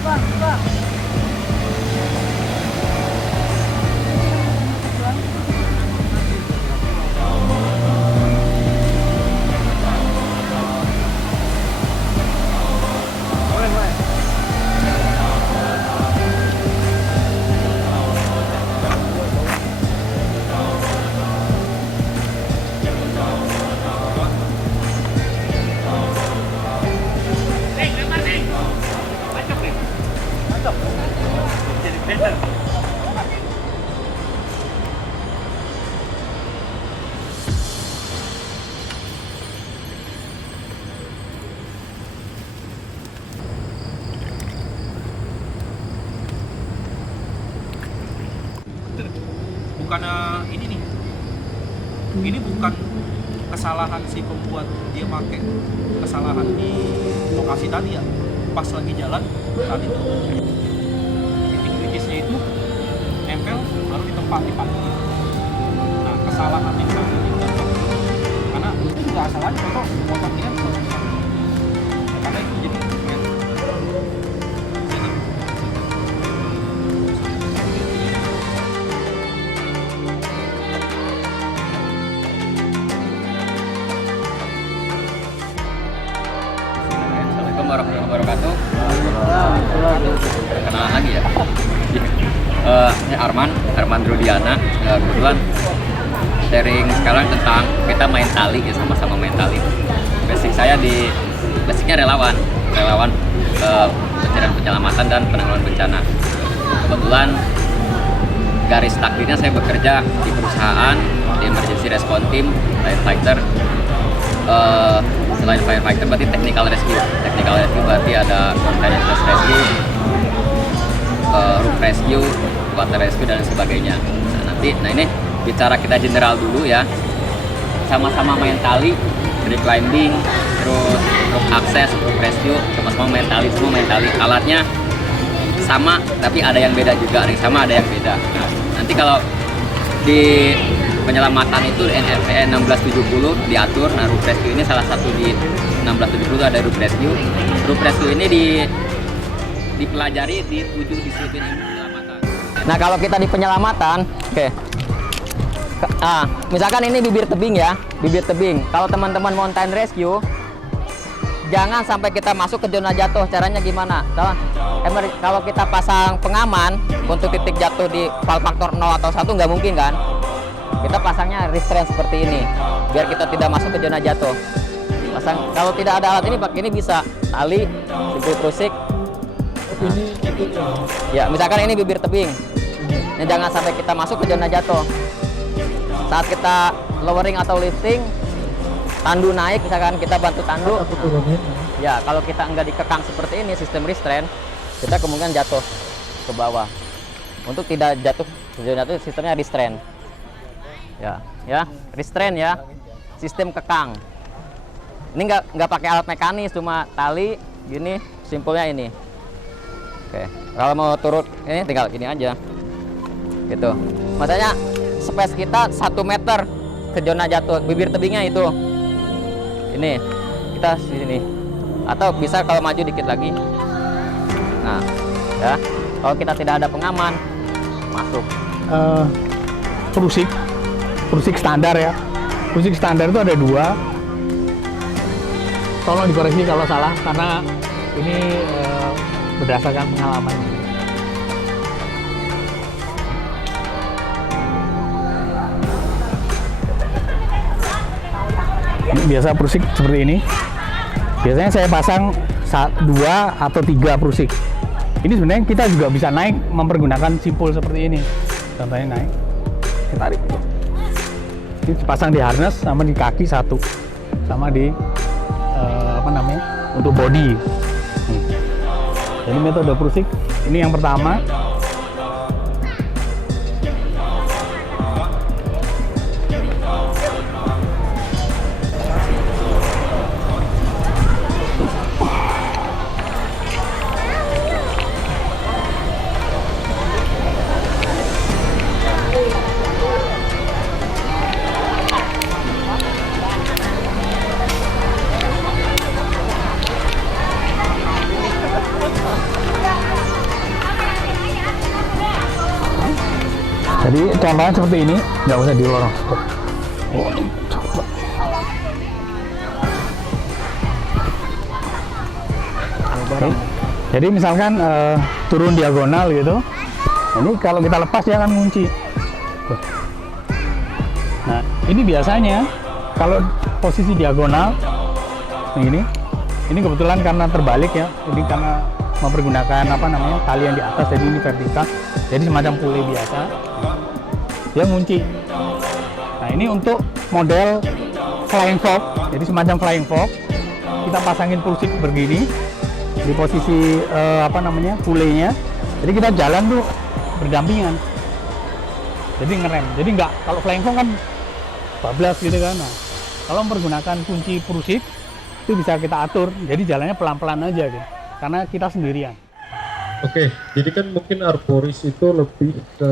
Bukan ini bukan kesalahan si pembuat, dia pakai kesalahan di lokasi tadi ya, pas lagi jalan tadi tuh titik kritisnya itu nempel baru di tempat dipakai. Nah, kesalahan yang sama ini karena itu juga asalnya contoh motor ini kan karena itu jadi warahmatullahi wabarakatuh. Kenalan lagi ya. Ini Arman Rudiana. Kebetulan sharing sekarang tentang kita main tali ya, sama-sama main tali. Basicnya relawan pencarian penyelamatan dan penanggulangan bencana. Kebetulan garis takdirnya saya bekerja di perusahaan di emergency response team firefighter. Selain firefighter berarti technical rescue berarti ada continuous rescue, roof rescue, water rescue dan sebagainya. Nah ini bicara kita general dulu ya, sama-sama main tali, dari climbing, terus roof access, roof rescue, sama-sama main tali, semua main tali. Alatnya sama tapi ada yang beda juga, ada yang sama ada yang beda. Nah, nanti kalau di penyelamatan itu NRPE 1670 diatur. Nah, roof rescue ini salah satu di 1670 ada roof rescue. Roof rescue ini dipelajari di 7 disiplin ilmu penyelamatan. Nah, kalau kita di penyelamatan, oke. Misalkan ini bibir tebing ya, bibir tebing. Kalau teman-teman mountain rescue, jangan sampai kita masuk ke zona jatuh. Caranya gimana? Kalau kita pasang pengaman untuk titik jatuh di valve faktor 0 atau 1 nggak mungkin kan? Kita pasangnya restraint seperti ini biar kita tidak masuk ke zona jatuh. Kalau tidak ada alat ini pakai ini bisa tali, simpul krusik. Ya, misalkan ini bibir tebing. Nah, jangan sampai kita masuk ke zona jatuh. Saat kita lowering atau lifting, tandu naik, misalkan kita bantu tandu. Ya, kalau kita enggak dikekang seperti ini sistem restraint, kita kemungkinan jatuh ke bawah. Untuk tidak jatuh ke zona jatuh, sistemnya restraint. Ya, restraint ya, sistem kekang. Ini nggak pakai alat mekanis, cuma tali gini, simpulnya ini. Oke, kalau mau turut ini tinggal gini aja, gitu. Maksudnya space kita 1 meter ke zona jatuh, bibir tebingnya itu. Ini kita sini, atau bisa kalau maju dikit lagi. Nah, ya, kalau kita tidak ada pengaman, masuk. Prusik standar ya. Prusik standar itu ada 2. Tolong dikoreksi kalau salah karena ini berdasarkan pengalaman. Ini biasa prusik seperti ini. Biasanya saya pasang 2 atau 3 prusik. Ini sebenarnya kita juga bisa naik mempergunakan simpul seperti ini. Contohnya naik, kita tarik. Ini dipasang di harness sama di kaki 1, sama di untuk body. Jadi metode prusik ini yang pertama. Jadi contohnya seperti ini, nggak usah dilorong. Oh, coba. Oke. Jadi misalkan turun diagonal gitu, ini kalau kita lepas dia akan ngunci. Tuh. Nah, ini biasanya kalau posisi diagonal ini kebetulan karena terbalik ya, ini karena mempergunakan apa namanya tali yang di atas, jadi ini vertikal, jadi semacam pule biasa, dia ngunci. Nah, ini untuk model flying fox, jadi semacam flying fox, kita pasangin pulsik begini di posisi apa namanya pulenya, jadi kita jalan tuh berdampingan, jadi ngerem, jadi nggak, kalau flying fox kan bablas gitu kan. Nah, kalau mempergunakan kunci pulsik itu bisa kita atur, jadi jalannya pelan-pelan aja gitu, karena kita sendirian. Oke, jadi kan mungkin arboris itu lebih ke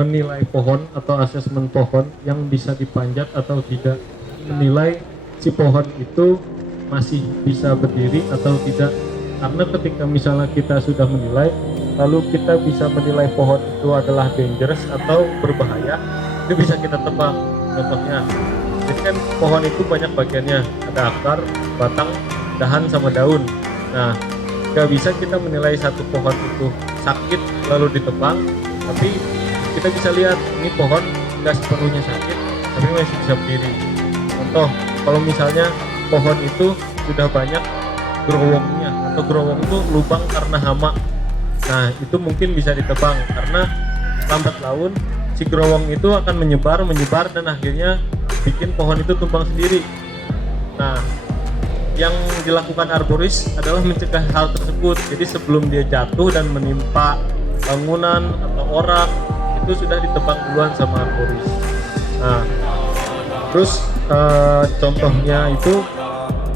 menilai pohon atau asesmen pohon yang bisa dipanjat atau tidak, menilai si pohon itu masih bisa berdiri atau tidak. Karena ketika misalnya kita sudah menilai, lalu kita bisa menilai pohon itu adalah dangerous atau berbahaya, itu bisa kita tebang. Contohnya, jadi kan pohon itu banyak bagiannya, ada akar, batang, dahan, sama daun. Nah, nggak bisa kita menilai satu pohon itu sakit lalu ditebang, tapi kita bisa lihat ini pohon nggak sepenuhnya sakit tapi masih bisa berdiri. Contoh, kalau misalnya pohon itu sudah banyak growongnya, atau growong itu lubang karena hama, nah itu mungkin bisa ditebang, karena lambat laun si growong itu akan menyebar dan akhirnya bikin pohon itu tumbang sendiri. Nah, yang dilakukan arboris adalah mencegah hal tersebut. Jadi sebelum dia jatuh dan menimpa bangunan atau orang, itu sudah ditebang duluan sama arboris. Nah, terus contohnya itu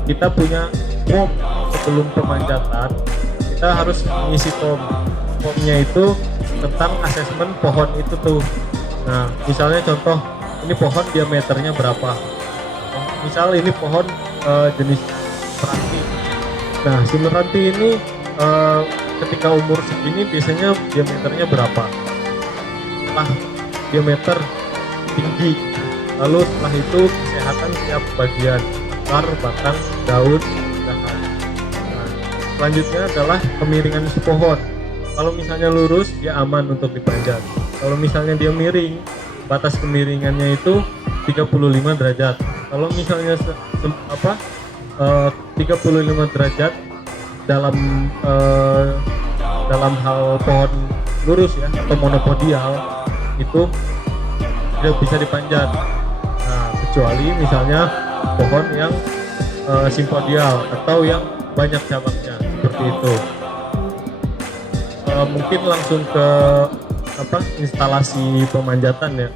kita punya form sebelum pemanjatan, kita harus mengisi form. Formnya itu tentang asesmen pohon itu tuh. Nah, misalnya contoh, ini pohon diameternya berapa? Misal ini pohon jenis meranti. Nah, si meranti ini ketika umur segini biasanya diameternya berapa? Setelah diameter tinggi, lalu setelah itu kesehatan setiap bagian, akar, batang, daun, dahan. Nah, selanjutnya adalah kemiringan si pohon. Kalau misalnya lurus, dia aman untuk dipanjat. Kalau misalnya dia miring, batas kemiringannya itu 35 derajat. Kalau misalnya 35 derajat dalam hal pohon lurus ya, atau monopodial, itu tidak bisa dipanjat. Nah, kecuali misalnya pohon yang simpodial atau yang banyak cabangnya seperti itu. Mungkin langsung ke instalasi pemanjatan ya.